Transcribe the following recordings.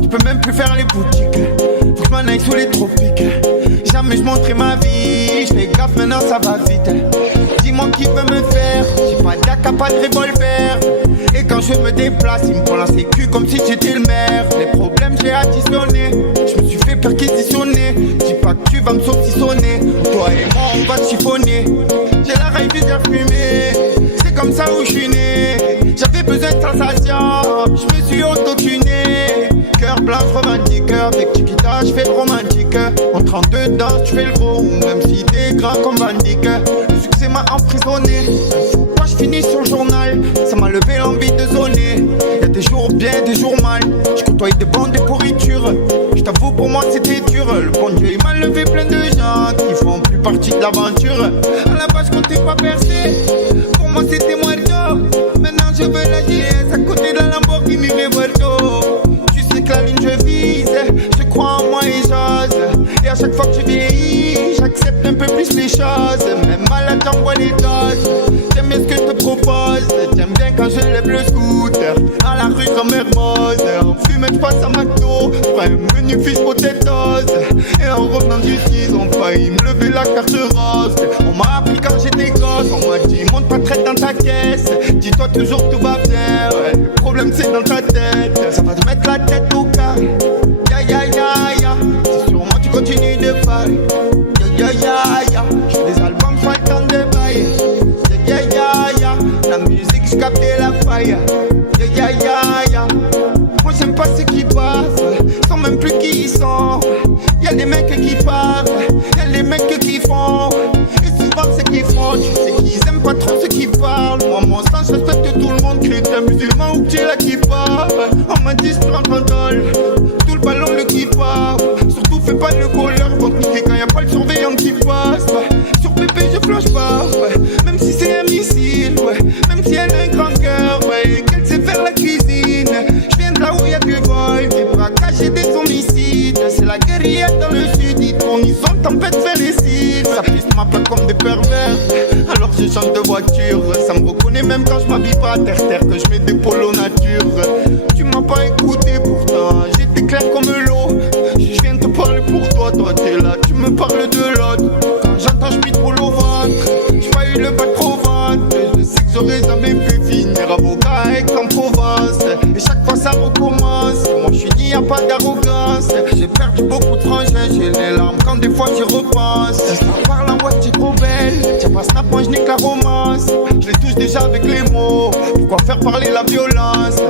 Je peux même plus faire les boutiques. Faut que je m'en aille sous les tropiques. Jamais je montrais ma vie. Je fais gaffe maintenant ça va vite. Dis-moi qui veut me faire. J'ai pas d'AK, pas de revolver. Et quand je me déplace, il me prend la sécu comme si j'étais le maire. Les problèmes j'ai additionné. Je me suis fait perquisitionner. Dis pas que tu vas me saucissonner. Toi et moi on va te chiffonner. J'ai la rêve bien fumée. C'est comme ça où je suis né. J'avais besoin de sensation. Je me suis auto-tuné. Cœur blanc, je revendique. Avec Chiquita, je fais le romantique. En 32 danses, tu fais le gros. Même si t'es grand comme Van Dyck. Le succès m'a emprisonné. Pourquoi je finis sur le journal? Ça m'a levé l'envie de zoner. Y'a des jours bien, des jours mal. Je côtoie des bandes de pourriture. Je t'avoue, pour moi c'était dur. Le bon Dieu il m'a levé plein de gens qui font plus partie de l'aventure. À la base, je comptais pas percer. Pour moi c'était muerto. Maintenant je veux la JS à côté de la Lamborghini Revuelto. Tu sais que la ligne je vise. Je crois en moi et j'ose. Et à chaque fois que je vieillis, j'accepte un peu plus les choses. Même malade j'envoie les doses. J'aime bien ce que je te propose. J'aime bien quand je lève le scooter à la rue comme Hermose. En fumette je passe à McDo. Prends un menu fiche potatoes. Et en revenant du 6 on faillit me lever la carte rose. On m'a appris quand j'étais gosse. On m'a dit monte pas très dans ta caisse. Dis-toi toujours tout va bien. Ouais, le problème c'est dans ta tête. Ça va te mettre la tête au carré. Ya ya ya ya. Si sur moi tu continues de parler. Ya ya ya ya. J'fais des albums, j'fais le temps de bailler. Ya ya ya ya. La musique j'captais la faille. Ya ya ya ya. Moi j'aime pas ceux qui passent. Sans même plus qui ils sont. Y'a des mecs qui parlent. Y'a des mecs qui font. Et souvent ceux qui font. Tu sais qu'ils aiment pas trop ceux qui parlent. Moi mon sens je respecte tout le monde. Chrétien, musulman ou tu là qui parle. On m'a dit 30 $. Tout le ballon le qui part. Surtout fais pas le colleur. Vont te niquer quand y'a pas le surveillant qui passe. Sur pépé je flanche pas. Même si c'est un missile. Même si elle a un grand cœur. Qu'elle sait faire la cuisine. Je viens de là où y'a des boys. Des braquages et des homicides. C'est la guerrière dans le sud. Ils tournent, ils sont tempête fait les cils. Ça pisse ma plaque comme des pervers. Alors je change de voiture. Ça me reconnaît même quand je m'habille pas à terre. Que je mets des polos nature. Tu m'as pas écouté pourtant. J'étais clair comme l'eau. Je viens te parler pour toi. Toi t'es là, tu me parles de l'autre. Quand j'entends je m'y roule au ventre. J'ai pas eu le bac au ventre. Je sais que j'aurais jamais pu finir avocat à Aix-en-Provence. Et chaque fois ça recommence. Moi je suis dit y'a pas d'arrogance. J'ai perdu beaucoup de frangins. J'ai les larmes quand des fois j'y repense. Si je t'en parle en ouais t'es trop belle. Tiens pas snap moi je nique la romance. Je les touche déjà avec les mots. Pourquoi faire parler la violence?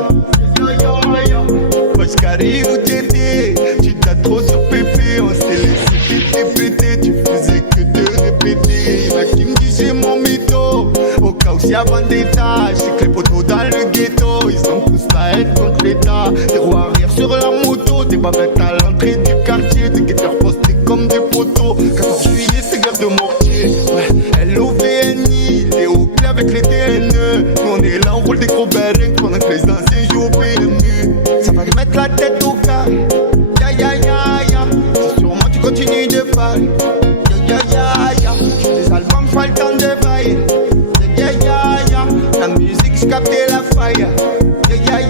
Oscari où t'étais, tu t'as trop sur pépé. On s'est laissé péter, tu faisais que te répéter. Y'en a qui me disent j'ai mon mytho. Au cas où s'il y a vendetta, j'ai que les poteaux dans le ghetto. Ils sont tous la haine contre l'état. Des roues arrière sur la moto, des bavettes à l'entrée du quartier. Des guetteurs postés comme des poteaux. 14 juillet c'est guerre de mortier. Ouais, LOVNI, les hauts clés avec les DNE. Nous on est là, on roule des gros berings pendant que les anciens jouent au PMU. Ça va lui mettre la tête au carré. Ya ya ya ya. Si sur moi tu continues de parler. Ya ya ya ya. J'fais des albums, j'fais le temps de bailler. Ya ya ya ya. La musique j'captais la faille. Ya ya